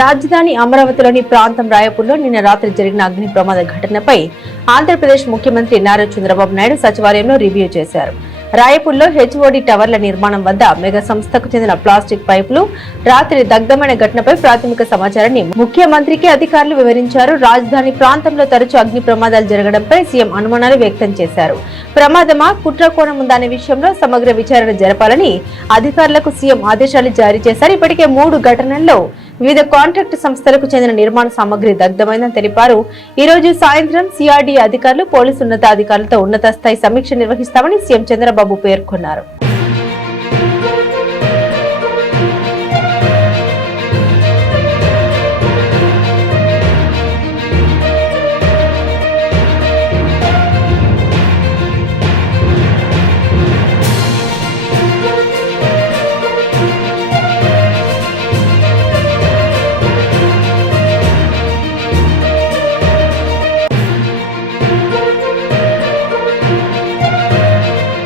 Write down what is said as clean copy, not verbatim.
రాజధాని అమరావతిలోని ప్రాంతం రాయపూర్లో నిన్న రాత్రి జరిగిన అగ్ని ప్రమాద ఘటనపై ఆంధ్రప్రదేశ్ ముఖ్యమంత్రి నారా చంద్రబాబు నాయుడు సచివాలయంలో రివ్యూ చేశారు. రాయపూర్లో హెచ్ఓడి టవర్ల నిర్మాణం వద్ద మెగా సంస్థకు చెందిన ప్లాస్టిక్ పైపులు రాత్రి దగ్ధమైన ఘటనపై ప్రాథమిక సమాచారాన్ని ముఖ్యమంత్రికి అధికారులు వివరించారు. రాజధాని ప్రాంతంలో తరచూ అగ్ని ప్రమాదాలు జరగడంపై సీఎం అనుమానాలు వ్యక్తం చేశారు. ప్రమాదమా కుట్ర కోణం ఉందనే విషయంలో సమగ్ర విచారణ జరపాలని అధికారులకు సీఎం ఆదేశాలు జారీ చేశారు. ఇప్పటికే 3 ఘటనల్లో వివిధ కాంట్రాక్టు సంస్థలకు చెందిన నిర్మాణ సామగ్రి దగ్ధమైందని తెలిపారు. ఈ రోజు సాయంత్రం సిఆర్డీ అధికారులు, పోలీసు ఉన్నతాధికారులతో ఉన్నత స్థాయి సమీక్ష నిర్వహిస్తామని సీఎం చంద్రబాబు పేర్కొన్నారు.